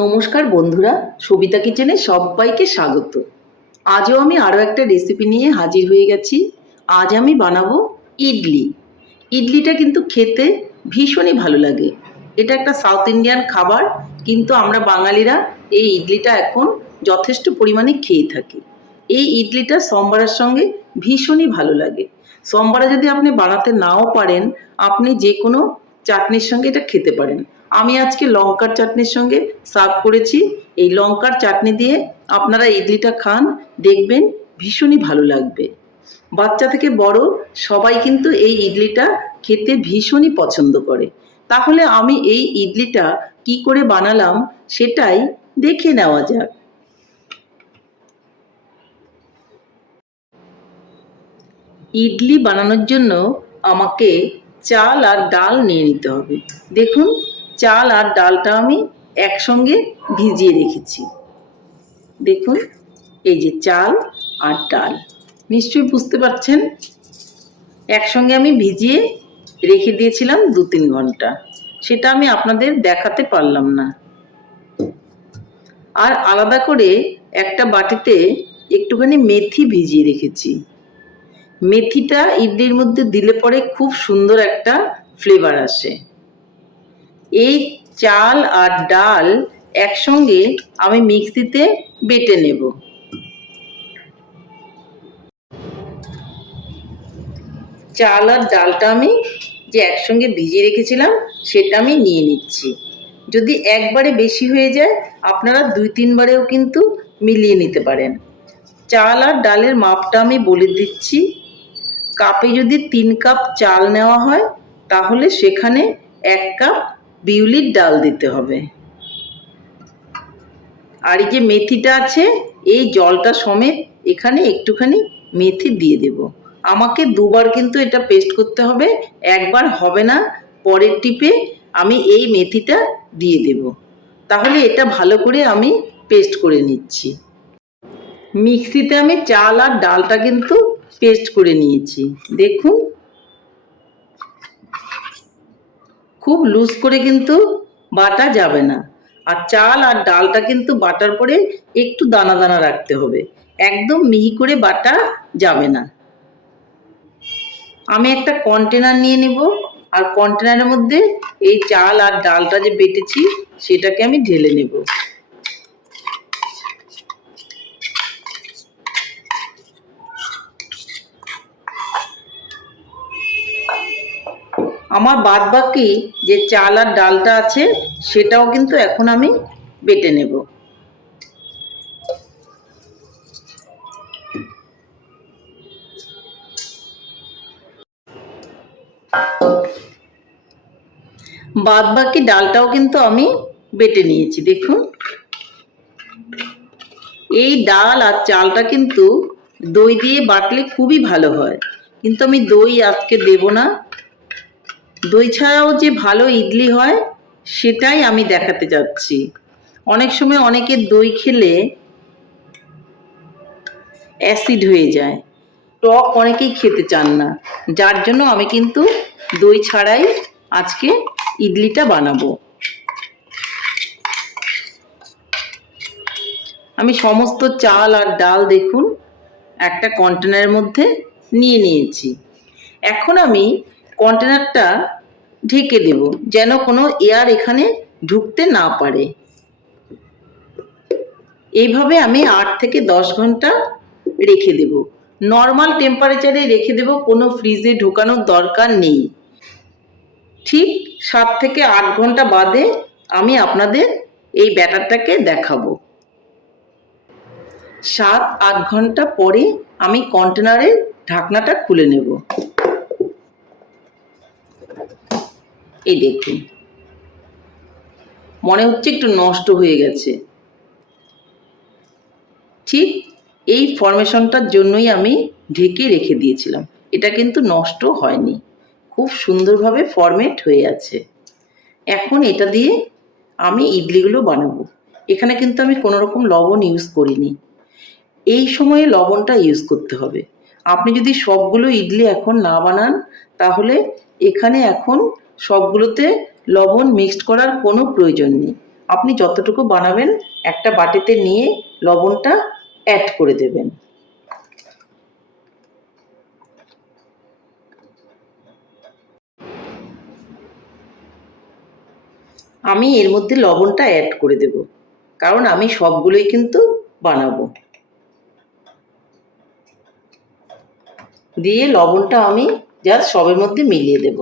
নমস্কার বন্ধুরা, সবিতা কিচেনে সবাইকে স্বাগত। আজও আমি আরও একটা রেসিপি নিয়ে হাজির হয়ে গেছি। আজ আমি বানাবো ইডলি। ইডলিটা কিন্তু খেতে ভীষণই ভালো লাগে। এটা একটা সাউথ ইন্ডিয়ান খাবার, কিন্তু আমরা বাঙালিরা এই ইডলিটা এখন যথেষ্ট পরিমাণে খেয়ে থাকি। এই ইডলিটা সোমবারের সঙ্গে ভীষণই ভালো লাগে। সোমবারে যদি আপনি বানাতে নাও পারেন, আপনি যে কোনো চাটনির সঙ্গে এটা খেতে পারেন। আমি আজকে লঙ্কার চাটনির সঙ্গে সার্ভ করেছি। এই লঙ্কার চাটনি দিয়ে আপনারা ইডলিটা খান, দেখবেন ভীষণই ভালো লাগবে। বাচ্চা থেকে বড় সবাই কিন্তু এই ইডলিটা খেতে ভীষণই পছন্দ করে। তাহলে আমি এই ইডলিটা কি করে বানালাম সেটাই দেখে নেওয়া যাক। ইডলি বানানোর জন্য আমাকে চাল আর ডাল নিয়ে নিতে হবে। দেখুন। চাল আর ডালটা আমি একসঙ্গে ভিজিয়ে রেখেছি। দেখুন, এই যে চাল আর ডাল। নিশ্চয়ই বুঝতে পারছেন? একসঙ্গে আমি ভিজিয়ে রেখে দিয়েছিলাম দু তিন ঘণ্টা। সেটা আমি আপনাদের দেখাতে পারলাম না। আর আলাদা করে একটা বাটিতে একটুখানি মেথি ভিজিয়ে রেখেছি। মেথিটা ইডলির মধ্যে দিলে পরে খুব সুন্দর একটা ফ্লেভার আসে। এই চাল আর ডাল একসঙ্গে আমি মিক্সিতে বেটে নেব। চাল আর ডালটা আমি যে একসঙ্গে ভিজিয়ে রেখেছিলাম, সেটা আমি নিয়ে নিচ্ছি। যদি একবারে বেশি হয়ে যায়, আপনারা দুই তিনবারেও কিন্তু মিলিয়ে নিতে পারেন। চাল আর ডালের মাপটা আমি বলে দিচ্ছি। কাপে যদি তিন কাপ চাল নেওয়া হয়, তাহলে সেখানে এক কাপ বিউলির ডাল দিতে হবে। আর এই যে মেথিটা আছে, এই জলটা সমেত এখানে একটুখানি মেথি দিয়ে দেব। আমাকে দুবার কিন্তু এটা পেস্ট করতে হবে, একবার হবে না, পরের টিপে আমি এই মেথিটা দিয়ে দেব। তাহলে এটা ভালো করে আমি পেস্ট করে নিচ্ছি। মিক্সিতে আমি চাল আর ডালটা কিন্তু পেস্ট করে নিয়েছি। দেখুন খুব লুজ করে কিন্তু বাটা যাবে না। আর চাল আর ডালটা কিন্তু বাটার পরে একটু দানা দানা রাখতে হবে। একদম মিহি করে বাটা যাবে না। আমি একটা কন্টেনার নিয়ে নেব। আর কন্টেনারের মধ্যে এই চাল আর ডালটা যে বেটেছি, সেটাকে আমি ঢেলে নেব। আমার বাদ বাকি যে চাল আর ডালটা আছে, সেটাও কিন্তু এখন আমি বেটে নেব। বাদ বাকি ডালটাও কিন্তু আমি বেটে নিয়েছি, দেখুন। এই ডাল আর চালটা কিন্তু দই দিয়ে বাটলে খুবই ভালো হয়। কিন্তু আমি দই আজকে দেব না। দই ছাড়াও যে ভালো ইডলি হয়, সেটাই আমি দেখাতে যাচ্ছি। অনেক সময় অনেকে দই খেলে অ্যাসিড হয়ে যায়। টক অনেকেই খেতে চান না। যার জন্য আমি কিন্তু দই ছাড়াই আজকে ইডলিটা বানাবো। আমি সমস্ত চাল আর ডাল দেখুন, একটা কন্টেনারের মধ্যে নিয়ে নিয়েছি। এখন আমি কন্টেনারটা ঢেকে দেব, যেন কোনো এয়ার এখানে ঢুকতে না পারে। এইভাবে আমি আট থেকে দশ ঘণ্টা রেখে দেব। নর্মাল টেম্পারেচারে রেখে দেব, কোনো ফ্রিজে ঢোকানোর দরকার নেই। ঠিক সাত থেকে আট ঘণ্টা বাদে আমি আপনাদের এই ব্যাটারটাকে দেখাবো। সাত, আট ঘণ্টা পরে আমি কন্টেনারের ঢাকনাটা খুলে নেব। এই দেখুন। মনে হচ্ছে একটু নষ্ট হয়ে গেছে। ঠিক এই ফরমেশনটার জন্যই আমি ঢেকে রেখে দিয়েছিলাম। এটা কিন্তু নষ্ট হয়নি। খুব সুন্দরভাবে ফরমেট হয়ে আছে। এখন এটা দিয়ে আমি ইডলিগুলো বানাবো। এখানে কিন্তু আমি কোনো রকম লবণ ইউজ করিনি। এই সময়ে লবণটা ইউজ করতে হবে। আপনি যদি সবগুলো ইডলি এখন না বানান, তাহলে এখানে এখন সবগুলোতে লবণ মিক্সড করার কোনো প্রয়োজন নেই। আপনি যতটুকু বানাবেন, একটা বাটিতে নিয়ে লবণটা অ্যাড করে দেবেন। আমি এর মধ্যে লবণটা অ্যাড করে দেব, কারণ আমি সবগুলোই কিন্তু বানাবো। দিয়ে লবণটা আমি জাস্ট সবের মধ্যে মিলিয়ে দেব।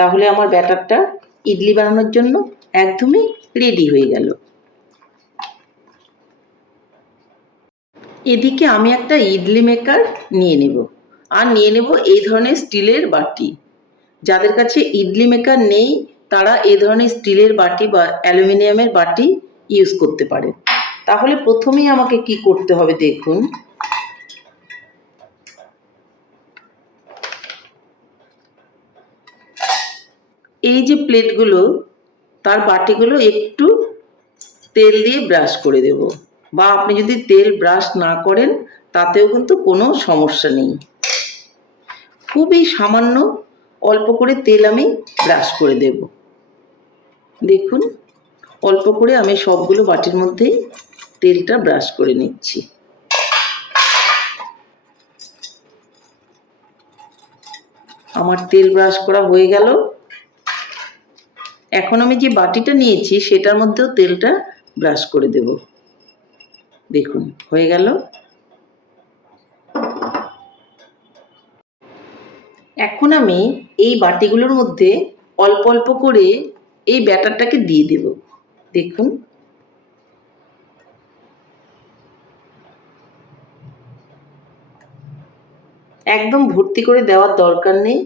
তাহলে আমার ব্যাটারটা ইডলি বানানোর জন্য একদমই রেডি হয়ে গেল। এদিকে আমি একটা ইডলি মেকার নিয়ে নেব। আর নিয়ে নেব এই ধরনের স্টিলের বাটি। যাদের কাছে ইডলি মেকার নেই, তারা এই ধরনের স্টিলের বাটি বা অ্যালুমিনিয়ামের বাটি ইউজ করতে পারে। তাহলে প্রথমেই আমাকে কি করতে হবে দেখুন। এই যে প্লেটগুলো তার বাটিগুলো একটু তেল দিয়ে ব্রাশ করে দেব। বা আপনি যদি তেল ব্রাশ না করেন, তাতেও কিন্তু কোনো সমস্যা নেই। খুবই সামান্য অল্প করে তেল আমি ব্রাশ করে দেব। দেখুন, অল্প করে আমি সবগুলো বাটির মধ্যেই তেলটা ব্রাশ করে নিচ্ছি। আমার তেল ব্রাশ করা হয়ে গেল। এখন আমি যে বাটিটা নিয়েছি, সেটার মধ্যেও তেলটা ব্রাশ করে দেব। দেখুন, হয়ে গেল। এখন আমি এই বাটিগুলোর মধ্যে অল্প অল্প করে এই ব্যাটারটাকে দিয়ে দেব। দেখুন। একদম ভর্তি করে দেওয়ার দরকার নেই,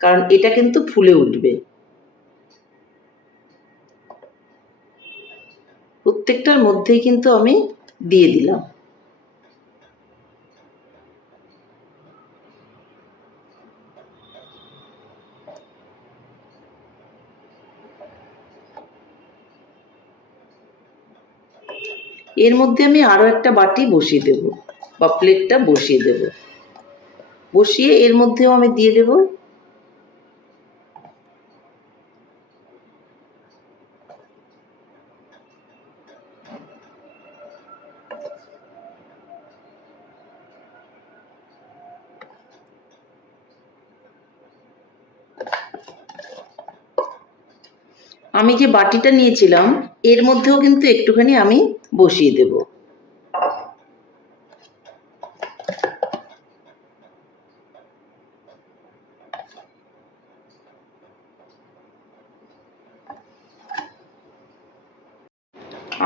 কারণ এটা কিন্তু ফুলে উঠবে। প্রত্যেকটার মধ্যেই কিন্তু আমি দিয়ে দিলাম। এর মধ্যে আমি আরও একটা বাটি বসিয়ে দেব, বা প্লেটটা বসিয়ে দেব। বসিয়ে এর মধ্যেও আমি দিয়ে দেব আমি যে বাটিটা নিয়েছিলাম, এর মধ্যেও কিন্তু একটুখানি আমি বসিয়ে দেব।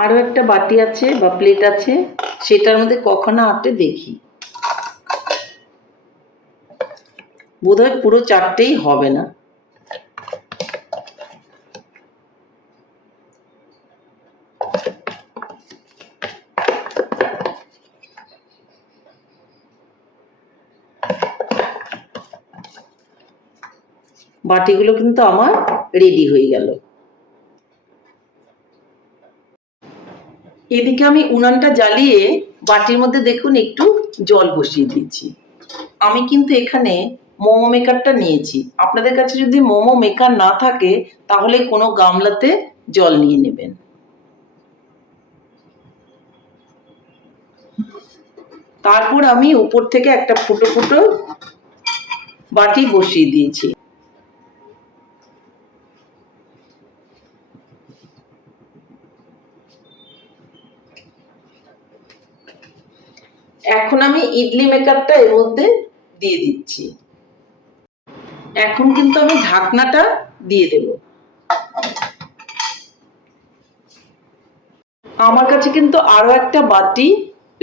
আরও একটা বাটি আছে বা প্লেট আছে, সেটার মধ্যে কখনো আটে দেখি। বোধহয় পুরো চারটেই হবে না। বাটিগুলো কিন্তু আমার রেডি হয়ে গেল। এদিকে আমি উনানটা জ্বালিয়ে বাটির মধ্যে দেখুন একটু জল বসিয়ে দিয়েছি। আমি কিন্তু এখানে মোমো মেকারটা নিয়েছি। আপনাদের কাছে যদি মোমো মেকার না থাকে, তাহলে কোনো গামলাতে জল নিয়ে নেবেন। তারপর আমি উপর থেকে একটা ফুটো ফুটো বাটি বসিয়ে দিয়েছি। এখন আমি ইডলি মেকারটা এর মধ্যে দিয়ে দিচ্ছি। এখন কিন্তু আমি ঢাকনাটা দিয়ে দেব। আমার কাছে কিন্তু আরও একটা বাটি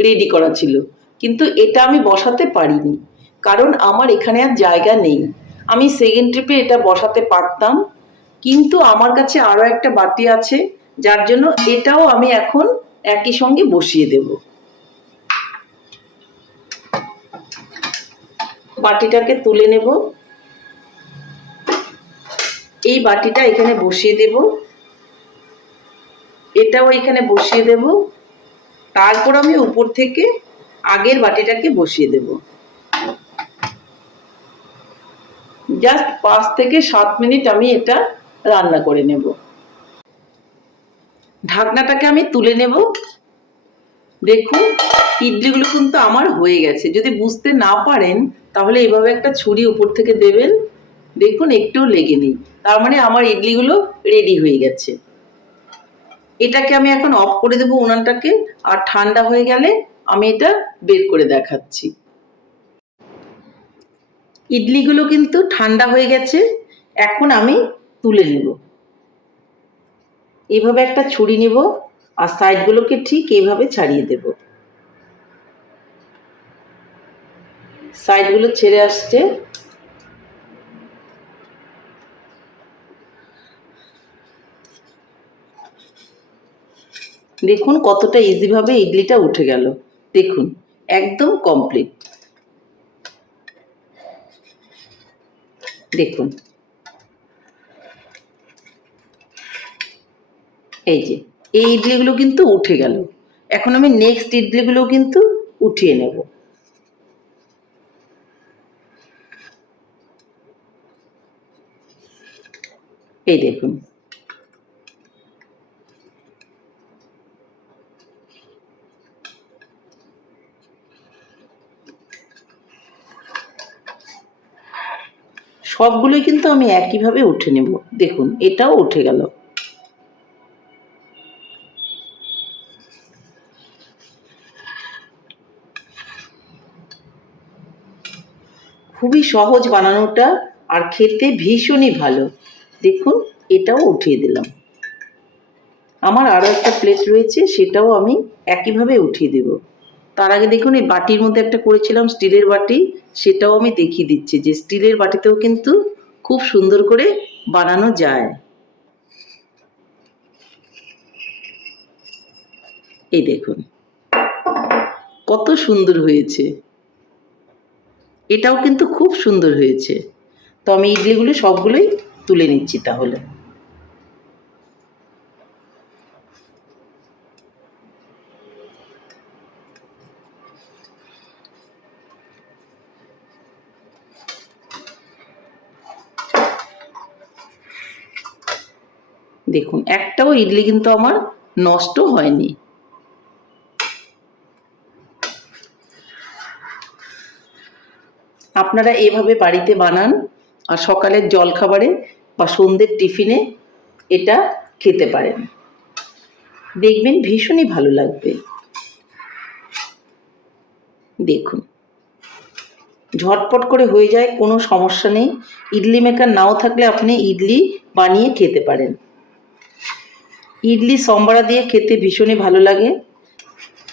রেডি করা ছিল, কিন্তু এটা আমি বসাতে পারিনি, কারণ আমার এখানে আর জায়গা নেই। আমি সেকেন্ড ট্রিপে এটা বসাতে পারতাম, কিন্তু আমার কাছে আরও একটা বাটি আছে, যার জন্য এটাও আমি এখন একই সঙ্গে বসিয়ে দেবো। বাটিটাকে তুলে নেব। এই বাটিটা এখানে বসিয়ে দেব। এটাও এখানে বসিয়ে দেব। তারপর আমি উপর থেকে আগের বাটিটাকে বসিয়ে দেব। জাস্ট পাঁচ থেকে সাত মিনিট আমি এটা রান্না করে নেব। ঢাকনাটাকে আমি তুলে নেব। দেখুন, ইডলিগুলো কিন্তু আমার হয়ে গেছে। যদি বুঝতে না পারেন তাহলে এভাবে একটা ছুরি উপর থেকে দেবেন। দেখুন, একটুও লেগে নেই। তার মানে আমার ইডলিগুলো রেডি হয়ে গেছে। এটাকে আমি এখন অফ করে দেবো উনানটাকে, আর ঠান্ডা হয়ে গেলে আমি এটা বের করে দেখাচ্ছি। ইডলিগুলো কিন্তু ঠান্ডা হয়ে গেছে, এখন আমি তুলে নেব। এভাবে একটা ছুরি নেব, আর সাইডগুলোকে ঠিক এইভাবে ছাড়িয়ে দেব। সাইডগুলো ছেড়ে আসছে। দেখুন কতটা ইজিভাবে ইডলিটা উঠে গেল। দেখুন, একদম কমপ্লিট দেখুন। এই যে, এই ইডলিগুলো কিন্তু উঠে গেল। এখন আমি নেক্সট ইডলিগুলো কিন্তু উঠিয়ে নেব। এই দেখুন। সবগুলোই কিন্তু আমি একইভাবে উঠে নেব। দেখুন, এটাও উঠে গেল। খুবই সহজ বানানোটা আর খেতে ভীষণই ভালো। দেখুন, এটাও উঠিয়ে দিলাম। আমার আরও একটা প্লেট রয়েছে, সেটাও আমি একইভাবে উঠিয়ে দেব। তার আগে দেখুন, এই বাটির মধ্যে একটা করেছিলাম, স্টিলের বাটি। সেটাও আমি দেখিয়ে দিচ্ছি যে স্টিলের বাটিতেও কিন্তু খুব সুন্দর করে বানানো যায়। এই দেখুন, কত সুন্দর হয়েছে। এটাও কিন্তু খুব সুন্দর হয়েছে। তো আমি ইডলিগুলো সবগুলোই তুলে নিচ্ছি তাহলে। দেখুন, একটাও ইডলি কিন্তু আমার নষ্ট হয়নি। আপনারা এভাবে বাড়িতে বানান আর সকালের জলখাবারে বা সন্ধ্যের টিফিনে এটা খেতে পারেন। দেখবেন ভীষণই ভালো লাগবে। দেখুন। ঝটপট করে হয়ে যায়, কোনো সমস্যা নেই। ইডলি মেকার নাও থাকলে আপনি ইডলি বানিয়ে খেতে পারেন। ইডলি সম্বরা দিয়ে খেতে ভীষণই ভালো লাগে।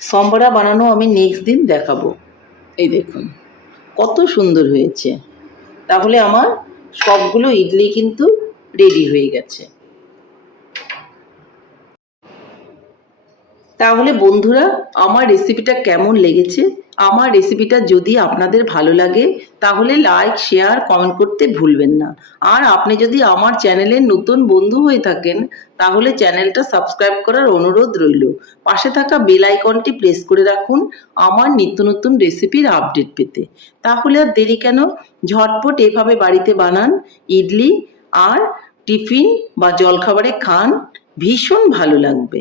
সম্বরা বানানো আমি নেক্সট দিন দেখাবো। এই দেখুন, কত সুন্দর হয়েছে। তাহলে আমার সবগুলো ইডলি কিন্তু রেডি হয়ে গেছে। তাহলে বন্ধুরা আমার রেসিপিটা কেমন লেগেছে? আমার রেসিপিটা যদি আপনাদের ভালো লাগে, তাহলে লাইক শেয়ার কমেন্ট করতে ভুলবেন না। আর আপনি যদি আমার চ্যানেলের নতুন বন্ধু হয়ে থাকেন, তাহলে চ্যানেলটা সাবস্ক্রাইব করার অনুরোধ রইল। পাশে থাকা বেল আইকনটি প্রেস করে রাখুন আমার নিত্য নতুন রেসিপির আপডেট পেতে। তাহলে আর দেরি কেন? ঝটপট এভাবে বাড়িতে বানান, ইডলি আর টিফিন বা জলখাবারে খান, ভীষণ ভালো লাগবে।